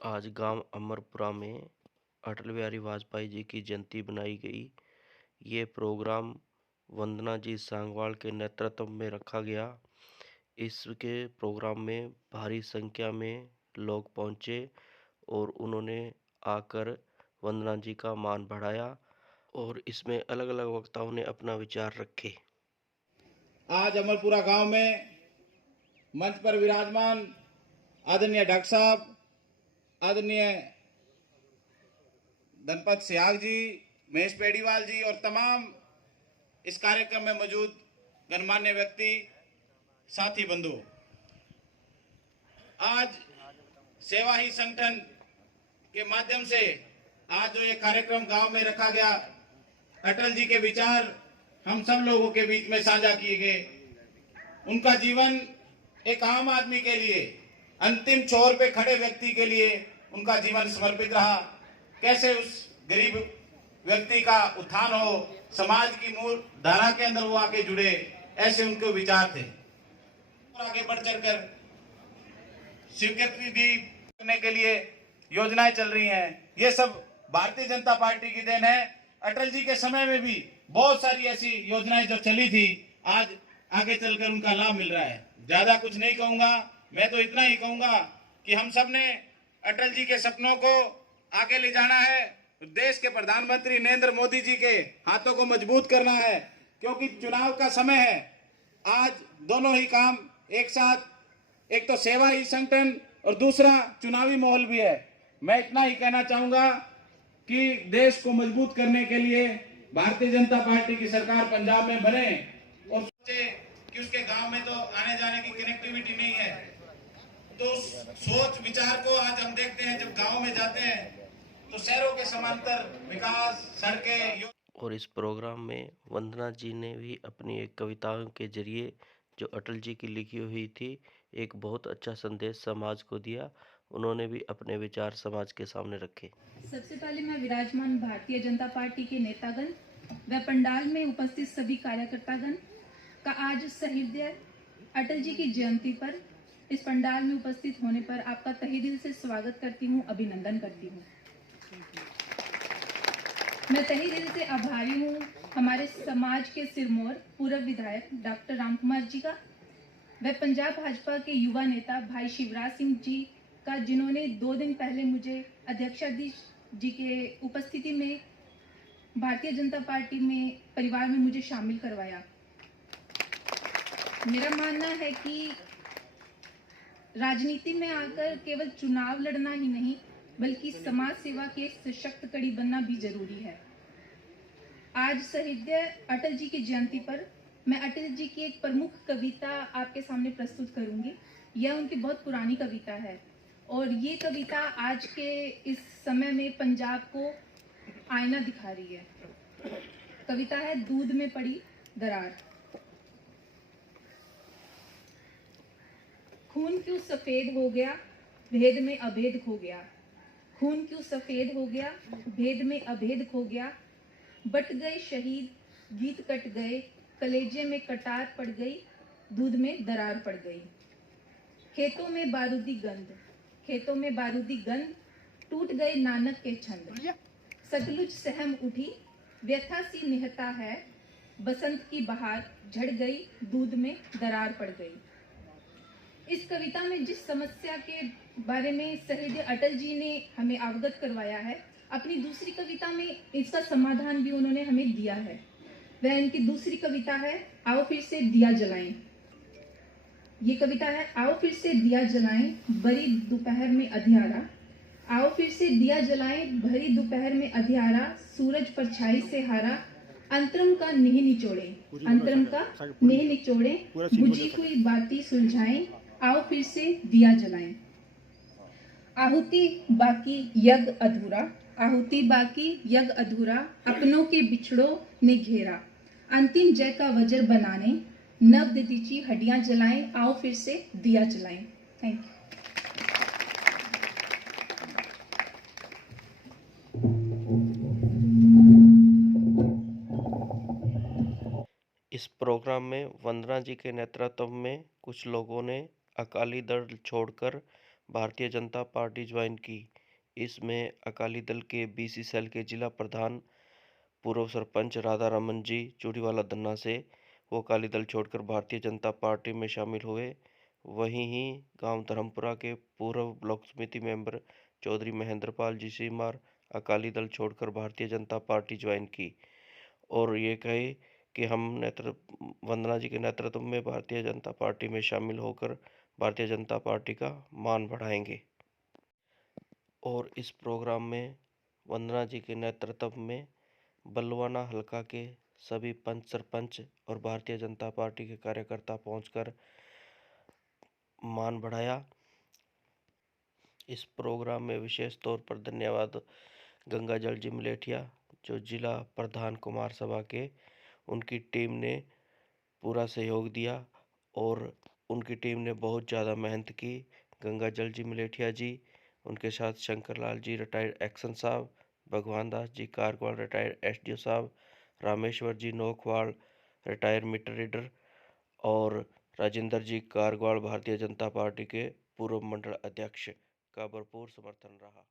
आज गांव अमरपुरा में अटल बिहारी वाजपेयी जी की जयंती मनाई गई। ये प्रोग्राम वंदना जी सांगवाल के नेतृत्व में रखा गया। इसके प्रोग्राम में भारी संख्या में लोग पहुंचे और उन्होंने आकर वंदना जी का मान बढ़ाया और इसमें अलग-अलग वक्ताओं ने अपना विचार रखे। आज अमरपुरा गांव में मंच पर विराजमान आदरणीय डॉक्टर साहब, आदरणीय धनपत सियाग जी, महेश पेड़ीवाल जी और तमाम इस कार्यक्रम में मौजूद गणमान्य व्यक्ति, साथी बंधु, आज सेवा ही संगठन के माध्यम से आज जो ये कार्यक्रम गांव में रखा गया, अटल जी के विचार हम सब लोगों के बीच में साझा किए गए। उनका जीवन एक आम आदमी के लिए, अंतिम छोर पे खड़े व्यक्ति के लिए उनका जीवन समर्पित रहा। कैसे उस गरीब व्यक्ति का उत्थान हो, समाज की मूल धारा के अंदर वो आके जुड़े, ऐसे उनके विचार थे। और आगे बढ़ चढ़कर स्वीकृति दी करने के लिए योजनाएं चल रही हैं। ये सब भारतीय जनता पार्टी की देन है। अटल जी के समय में भी बहुत सारी ऐसी योजनाएं जो चली थी, आज आगे चलकर उनका लाभ मिल रहा है। ज्यादा कुछ नहीं कहूंगा, मैं तो इतना ही कहूंगा कि हम सब ने अटल जी के सपनों को आगे ले जाना है। देश के प्रधानमंत्री नरेंद्र मोदी जी के हाथों को मजबूत करना है, क्योंकि चुनाव का समय है। आज दोनों ही काम एक साथ, एक तो सेवा ही संगठन और दूसरा चुनावी माहौल भी है। मैं इतना ही कहना चाहूंगा कि देश को मजबूत करने के लिए भारतीय जनता पार्टी की सरकार पंजाब में बने और सोचे कि उसके गांव में तो आने जाने की कनेक्टिविटी नहीं है, तो सोच विचार को आज हम देखते हैं। जब गांव में जाते हैं तो शहरों के समांतर विकास, सड़कें। और इस प्रोग्राम में वंदना जी ने भी अपनी एक कविताओं के जरिए जो अटल जी की लिखी हुई थी, एक बहुत अच्छा संदेश समाज को दिया। उन्होंने भी अपने विचार समाज के सामने रखे। सबसे पहले मैं विराजमान भारतीय जनता पार्टी के नेतागण व पंडाल में उपस्थित सभी कार्यकर्तागण का आज सहृदय अटल जी की जयंती पर इस पंडाल में उपस्थित होने पर आपका तहे दिल से स्वागत करती हूँ, अभिनंदन करती हूँ। मैं तहे दिल से आभारी हूँ हमारे समाज के सिरमौर पूर्व विधायक डॉक्टर रामकुमार जी का व पंजाब भाजपा के युवा नेता भाई शिवराज सिंह जी का, जिन्होंने 2 दिन पहले मुझे अध्यक्षाधीश जी के उपस्थिति में भारतीय जनता पार्टी में परिवार में मुझे शामिल करवाया। मेरा मानना है कि राजनीति में आकर केवल चुनाव लड़ना ही नहीं, बल्कि समाज सेवा के सशक्त कड़ी बनना भी जरूरी है। आज सहृदय अटल जी की जयंती पर मैं अटल जी की एक प्रमुख कविता आपके सामने प्रस्तुत करूंगी। यह उनकी बहुत पुरानी कविता है और ये कविता आज के इस समय में पंजाब को आईना दिखा रही है। कविता है दूध में पड़ी दरार। खून क्यों सफेद हो गया, भेद में अभेद खो गया। खून क्यों सफेद हो गया, भेद में अभेद खो गया। बट गए शहीद, गीत कट गए, कलेजे में कटार पड़ गई, दूध में दरार पड़ गई। खेतों में बारूदी गंध, खेतों में बारूदी गंध, टूट गए नानक के छंद। सतलुज सहम उठी, व्यथा सी निहता है, बसंत की बहार झड़ गई, दूध में दरार पड़ गई। इस कविता में जिस समस्या के बारे में सहृदय अटल जी ने हमें अवगत करवाया है, अपनी दूसरी कविता में इसका समाधान भी उन्होंने हमें दिया है। वह इनकी दूसरी कविता है आओ फिर से दिया जलाएं। ये कविता है आओ फिर से दिया जलाएं, भरी दोपहर में अंधियारा। आओ फिर से दिया जलाएं, भरी दोपहर में अंधियारा। सूरज परछाई से हारा, अंतरम का नेह निचोड़े, अंतरम का नेह निचोड़े। बुझी हुई बाती सुलझाएं, आओ फिर से दिया जलाएं। आहुति बाकी यज्ञ अधूरा, आहुति बाकी यज्ञ अधूरा। अपनों के बिछड़ों ने घेरा, अंतिम जय का वज्र बनाने। नव दीची हड्डियां जलाएं, आओ फिर से दिया जलाएं। Thank you. इस प्रोग्राम में वंदना जी के नेतृत्व में कुछ लोगों ने अकाली दल छोड़कर भारतीय जनता पार्टी ज्वाइन की। इसमें अकाली दल के बीसी सेल के जिला प्रधान पूर्व सरपंच राधा रमन जी चूड़ीवाला धन्ना से वो अकाली दल छोड़कर भारतीय जनता पार्टी में शामिल हुए। वहीं ही गांव धर्मपुरा के पूर्व ब्लॉक समिति मेंबर चौधरी महेंद्रपाल जी सीमार अकाली दल छोड़कर भारतीय जनता पार्टी ज्वाइन की और ये कहे कि हम वंदना जी के नेतृत्व में भारतीय जनता पार्टी में शामिल होकर भारतीय जनता पार्टी का मान बढ़ाएंगे। और इस प्रोग्राम में वंदना जी के नेतृत्व में बलवाना हलका के सभी पंच सरपंच और भारतीय जनता पार्टी के कार्यकर्ता पहुंचकर मान बढ़ाया। इस प्रोग्राम में विशेष तौर पर धन्यवाद गंगाजल जी मलेठिया जो जिला प्रधान कुमार सभा के, उनकी टीम ने पूरा सहयोग दिया और उनकी टीम ने बहुत ज़्यादा मेहनत की। गंगाजल जी मलेठिया जी, उनके साथ शंकरलाल जी रिटायर्ड एक्शन साहब, भगवान दास जी कारगवाल रिटायर्ड एसडीओ साहब, Rameshwar ji नोखवाल retired meter reader और राजेंद्र जी कारगवाल भारतीय जनता पार्टी के पूर्व मंडल अध्यक्ष का भरपूर समर्थन रहा।